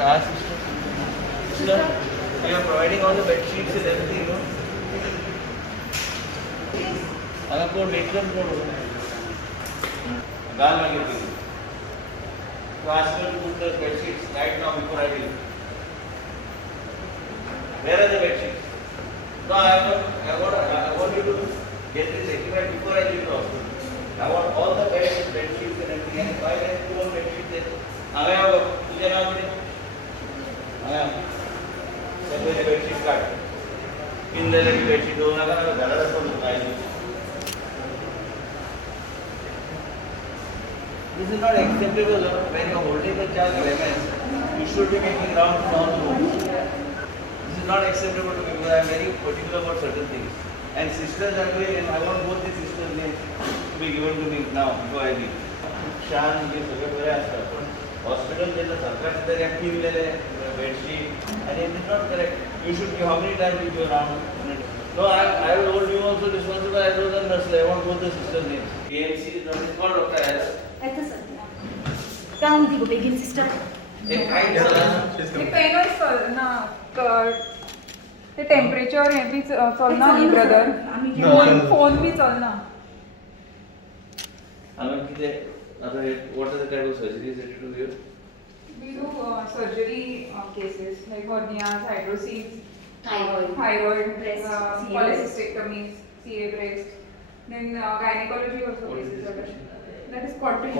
Ask sister. Sister, we are providing all the bed sheets and everything, no? अगर कोई letter करो गाल में गिर गई तो ask her to put the bed sheets right now before I leave. Where are the bed sheets? No, I want you to get this equipment before I leave the hospital. I want all the bed sheets and everything. And why there is two more bed sheets there? आगे आओ, तुझे नाम दे. आगे आओ. सब मेरे bed sheets काट. किन ले लेगी bed sheet दो ना करना तो ज़्यादा रखो तो आई. This is not acceptable when you are holding the child of MS. You should be making rounds in all rooms. This is not acceptable to me because I am very particular about certain things. And sisters are doing, and I want both the sisters' names to be given to me now before I leave. Shan, ये सगळे बरे असतात पण hospital जे सरकारचे तरी active दिलेले bedsheet and it is not correct. You should give how many times you go around? No, I will hold you also responsible as well as nurse. I want both the sisters' names. AMC is not called Dr. S. ऐसा sir क्या होती वो begin sister एक height चला ते पेनच ना ते temperature हे B चलना न्ही ब्रदर फोन बी चलना आम्ही किती आता what are the type of surgeries that you do here? we do surgery cases like hernias, hydroceles, Thyroid, breast, polycystectomies, CA breast, then gynecology also What is cases this? are that is quadri.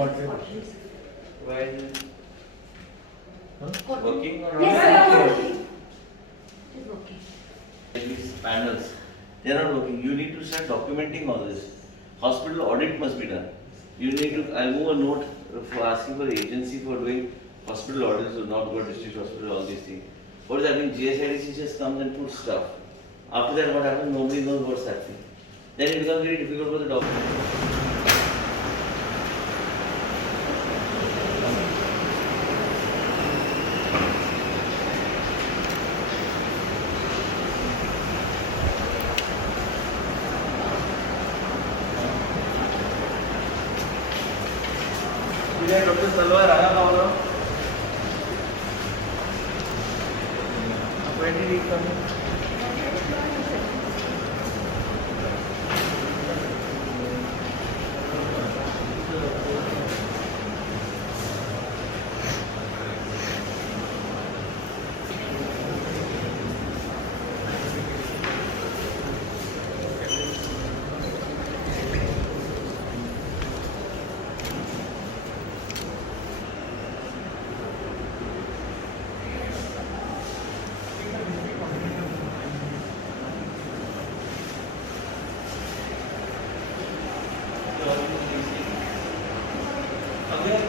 Why is it? Working or not? Yes, it is working. These panels, they are not working. You need to start documenting all this. Hospital audit must be done. You need to. I'll move a note for asking for the agency for doing hospital audits, so not go to district hospital, all these things. What is happening? GSIDC just comes and puts stuff. After that, what happens? Nobody knows what's happening. Then it becomes very difficult for the doctor. Doctor salwar आया था बोलो 20 week का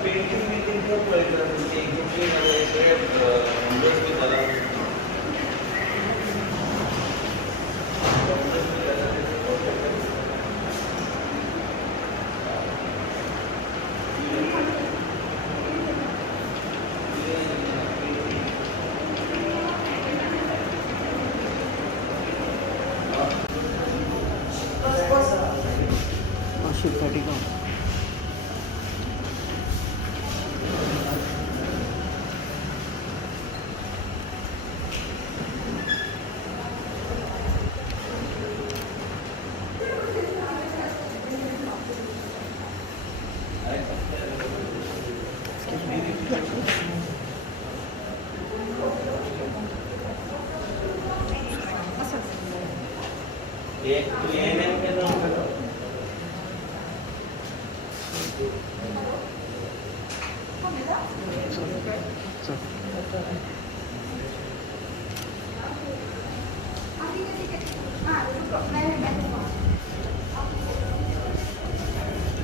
painting meeting सब पड़ेगा एक दूसरे numbers भी चला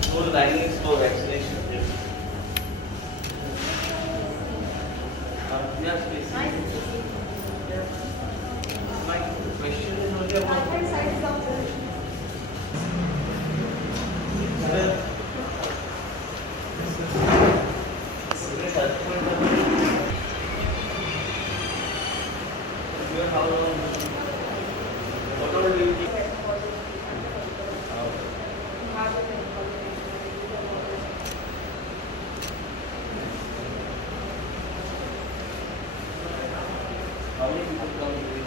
Whole line is for vaccination. Yes, please. My question is only about. How long? What all do you keep? How many people come to this?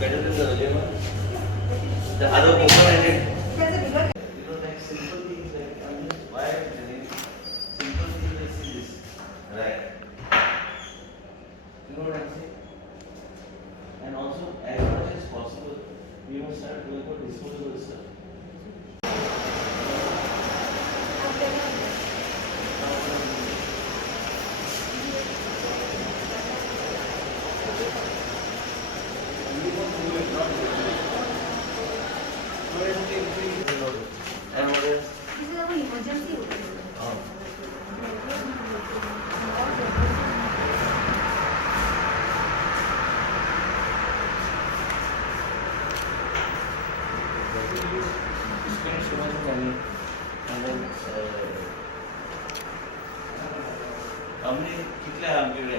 Better than the earlier one? The other open-ended. You know, like simple things like, I'm just, why I'm telling you, simple things like see this, right? You know what I'm saying? And also, as much as possible, we must start going for disposable stuff. And what else? This is our emergency room. Oh. Spend so much money and then how many कितले आहे आमच्याकडे?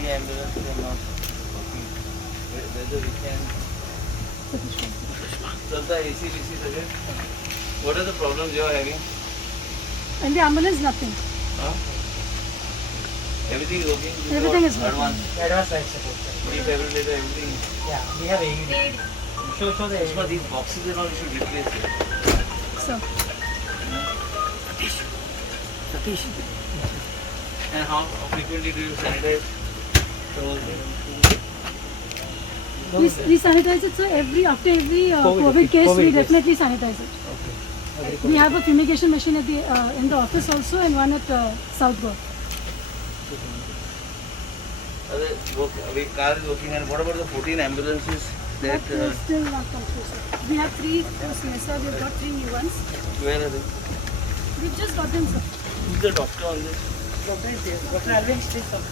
The ambulance are not working. Whether we can चलता है AC DC सगळे. What are the problems you are having? In the ambulance, nothing. Huh? Everything is working? This Everything what? is working. Advanced. Advanced life support. Defibrillator, everything. Yeah, we have AED. Show the Ushma, AED. these boxes and all you should replace it. So, And how frequently do you sanitize the whole thing? we sanitize it, so after every COVID COVID case, COVID we case. definitely sanitize it. We have a fumigation machine at in the office also, and one at South Goa. We car is working, and what about the 14 ambulances that But still not come through, sir. We have 3 for Smesa, we've got 3 new ones. where are they? We've just got them, sir. Who's the doctor on this? Doctor is there. Dr. Arvind stays some.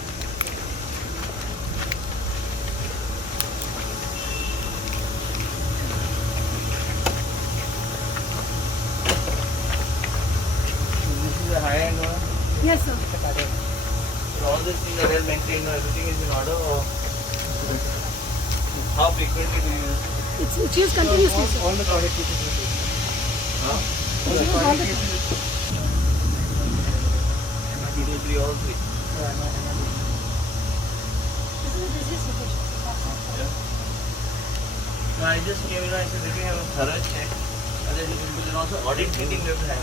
This is a high end one. Yes, sir. So all these things are well maintained, everything is in order, or how frequently do you use? It's used continuously, sir. All the product pieces will be. Huh? It's used all the time. 2, 3, all 3. This is the busiest location. Yeah. No, I just came in, I said, let me have a thorough check. And then you can also audit meeting we have to have.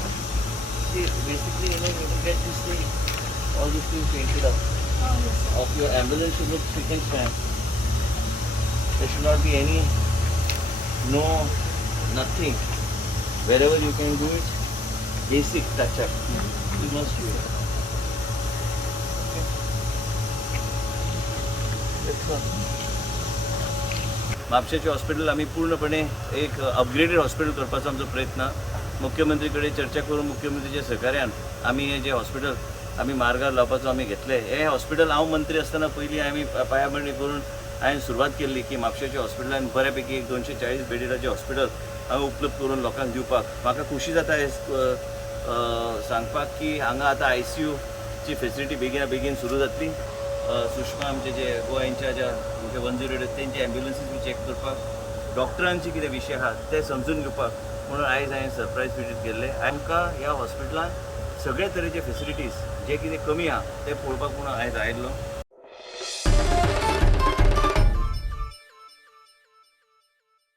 See, basically, you know, you have to get this thing, all these things painted up. Oh, yes, sir. Of your ambulance should look spick and span. There should not be any, no, nothing. Wherever you can do it, basic touch up. You must do it. Okay. That's all. म्हापशेंचें hospital आमी पूर्णपणे एक upgraded hospital करपाचो आमचो प्रयत्न मुख्यमंत्री कडेन चर्चा करून मुख्यमंत्रीच्या सहकार्यान आमी हें जें हॉस्पिटल आमी मार्गार लावपाचो आमी घेतले हें हॉस्पिटल हांव मंत्री आसतना पयलीं आमी पायाबंदी करून हांवें सुरवात केल्ली की म्हापशेंच्या हॉस्पिटलान बऱ्यापैकी एक 240 बेडिडाचें हॉस्पिटल हांवें उपलब्ध करून लोकांक दिवपाक म्हाका खुशी जाता हें सांगपाक की हांगा आतां ICU ची फेसिलिटी बेगिना बेगीन सुरू जातली सुषमा आमचे जे गोवा इन्चार्ज आमचे 108 तेंचे एम्ब्युलन्सीस बी चॅक करपाक डॉक्टरांचे कितें विशय आहा ते समजून घेवपाक म्हणून आयज हांवें सरप्रायज विजीट केल्लें आमकां ह्या हॉस्पिटलान सगळे तरेचे फेसिलिटीज जे कितें कमी आहा ते पळोवपाक म्हणून आयज आयिल्लो